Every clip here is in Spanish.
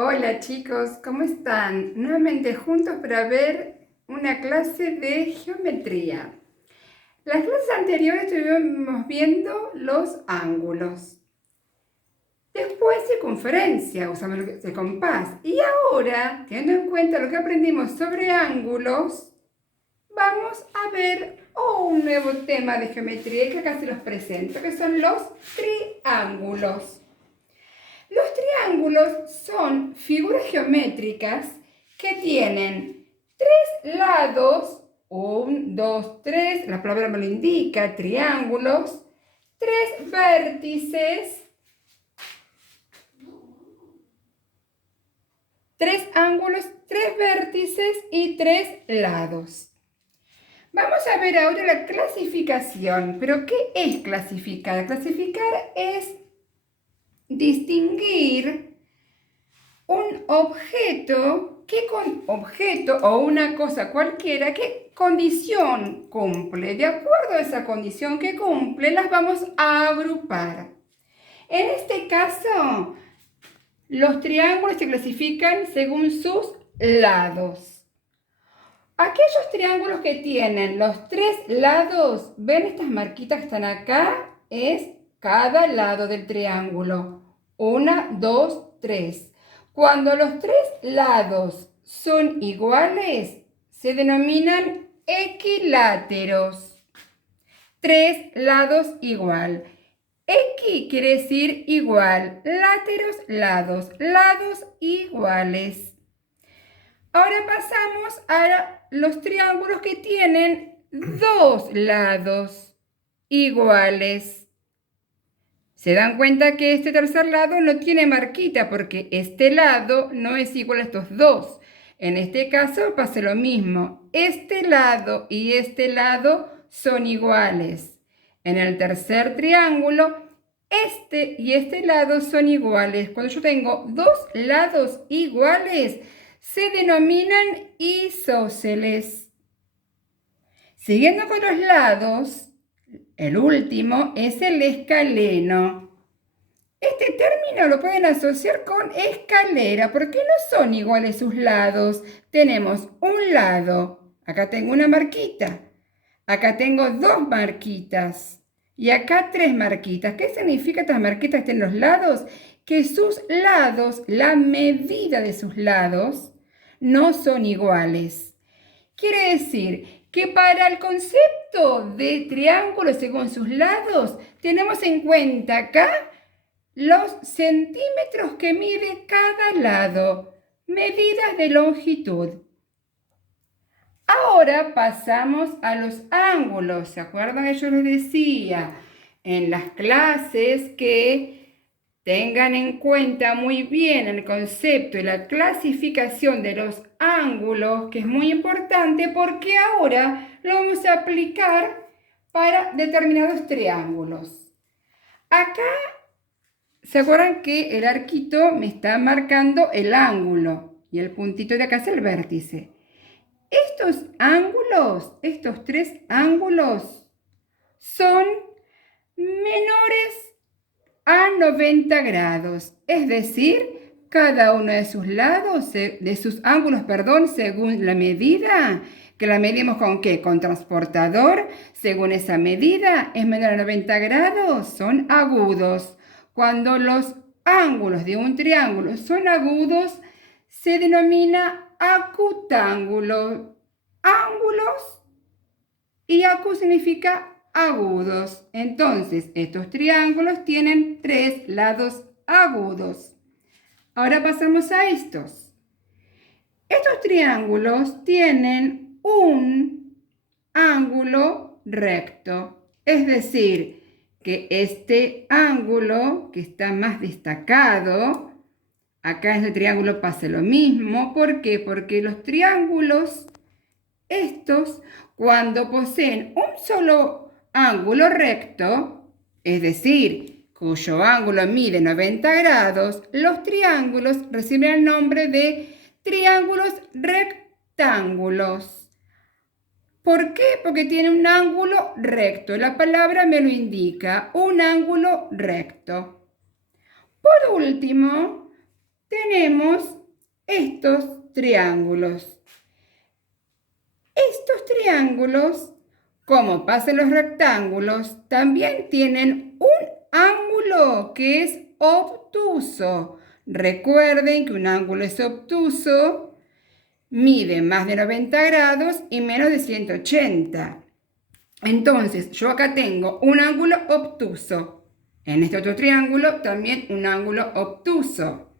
Hola chicos, ¿cómo están? Nuevamente juntos para ver una clase de geometría. Las clases anteriores estuvimos viendo los ángulos. Después circunferencia, usamos el compás. Y ahora, teniendo en cuenta lo que aprendimos sobre ángulos, vamos a ver un nuevo tema de geometría que acá se los presento, que son los triángulos. Los triángulos son figuras geométricas que tienen tres lados, 1, 2, 3, la palabra me lo indica, triángulos, tres vértices, tres ángulos, tres vértices y tres lados. Vamos a ver ahora la clasificación. ¿Pero qué es clasificar? Clasificar es distinguir un objeto, o una cosa cualquiera, ¿qué condición cumple? De acuerdo a esa condición que cumple, las vamos a agrupar. En este caso, los triángulos se clasifican según sus lados. Aquellos triángulos que tienen los tres lados, ¿ven estas marquitas que están acá? Es cada lado del triángulo. 1, 2, 3. Cuando los tres lados son iguales, se denominan equiláteros. Tres lados igual. Equi quiere decir igual. Láteros, lados. Lados iguales. Ahora pasamos a los triángulos que tienen dos lados iguales. Se dan cuenta que este tercer lado no tiene marquita porque este lado no es igual a estos dos. En este caso pasa lo mismo. Este lado y este lado son iguales. En el tercer triángulo, este y este lado son iguales. Cuando yo tengo dos lados iguales, se denominan isósceles. Siguiendo con los lados, el último es el escaleno. Este término lo pueden asociar con escalera porque no son iguales sus lados. Tenemos un lado, acá tengo una marquita, acá tengo dos marquitas y acá tres marquitas. ¿Qué significa estas marquitas que tienen los lados? Que sus lados, la medida de sus lados, no son iguales. Quiere decir que para el concepto de triángulo según sus lados, tenemos en cuenta acá los centímetros que mide cada lado, medidas de longitud. Ahora pasamos a los ángulos. ¿Se acuerdan que yo les decía en las clases que tengan en cuenta muy bien el concepto y la clasificación de los ángulos, que es muy importante porque ahora lo vamos a aplicar para determinados triángulos? Acá, ¿se acuerdan que el arquito me está marcando el ángulo y el puntito de acá es el vértice? Estos ángulos, estos tres ángulos, son menores a 90 grados, es decir, cada uno de sus lados, de sus ángulos, perdón, según la medida, que la medimos con ¿qué? Con transportador, según esa medida, es menor a 90 grados, son agudos. Cuando los ángulos de un triángulo son agudos, se denomina acutángulo. Ángulos y acu significa agudos. Entonces, estos triángulos tienen tres lados agudos. Ahora pasamos a estos. Estos triángulos tienen un ángulo recto. Es decir, que este ángulo que está más destacado, acá en este triángulo pasa lo mismo. ¿Por qué? Porque los triángulos estos, cuando poseen un solo ángulo recto, es decir, cuyo ángulo mide 90 grados, los triángulos reciben el nombre de triángulos rectángulos. ¿Por qué? Porque tiene un ángulo recto. La palabra me lo indica, un ángulo recto. Por último, tenemos estos triángulos. Estos triángulos, como pasa en los rectángulos, también tienen un ángulo que es obtuso. Recuerden que un ángulo es obtuso, mide más de 90 grados y menos de 180. Entonces, yo acá tengo un ángulo obtuso. En este otro triángulo también un ángulo obtuso.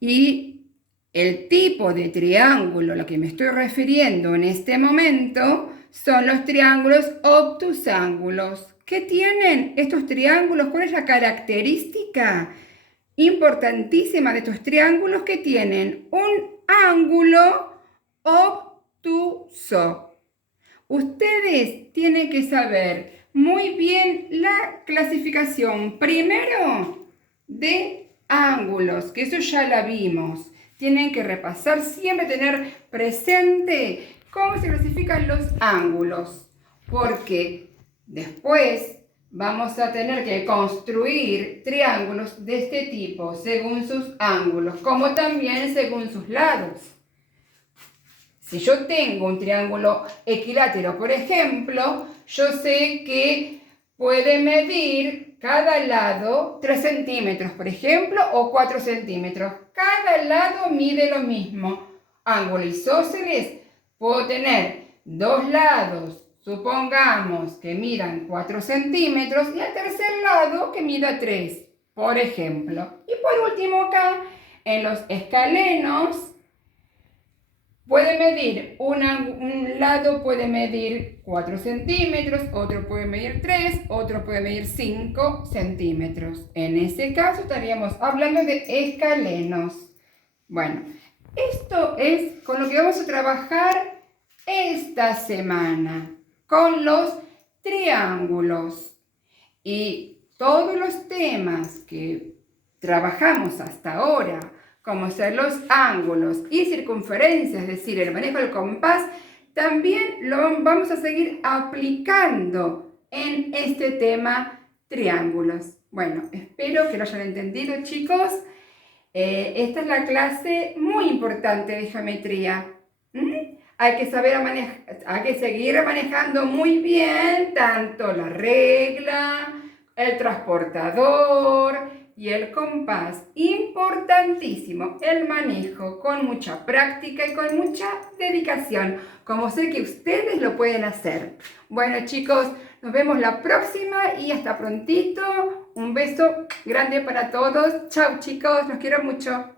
Y el tipo de triángulo a lo que me estoy refiriendo en este momento son los triángulos obtusángulos. ¿Qué tienen estos triángulos? ¿Cuál es la característica importantísima de estos triángulos? Que tienen un ángulo obtuso. Ustedes tienen que saber muy bien la clasificación primero de ángulos, que eso ya la vimos. Tienen que repasar, siempre tener presente cómo se clasifican los ángulos, porque después vamos a tener que construir triángulos de este tipo según sus ángulos, como también según sus lados. Si yo tengo un triángulo equilátero, por ejemplo, yo sé que puede medir cada lado 3 centímetros, por ejemplo, o 4 centímetros. Cada lado mide lo mismo. Ángulo isósceles, puedo tener dos lados, supongamos que midan 4 centímetros, y el tercer lado que mida 3, por ejemplo. Y por último acá, en los escalenos, puede medir, un lado puede medir 4 centímetros, otro puede medir 3, otro puede medir 5 centímetros. En ese caso estaríamos hablando de escalenos. Bueno, esto es con lo que vamos a trabajar esta semana, con los triángulos. Y todos los temas que trabajamos hasta ahora, como ser los ángulos y circunferencias, es decir, el manejo del compás, también lo vamos a seguir aplicando en este tema triángulos. Bueno, espero que lo hayan entendido, chicos. Esta es la clase muy importante de geometría. Hay que seguir manejando muy bien tanto la regla, el transportador y el compás. Importantísimo el manejo, con mucha práctica y con mucha dedicación, como sé que ustedes lo pueden hacer. Bueno, chicos, nos vemos la próxima y hasta prontito. Un beso grande para todos. Chao, chicos, los quiero mucho.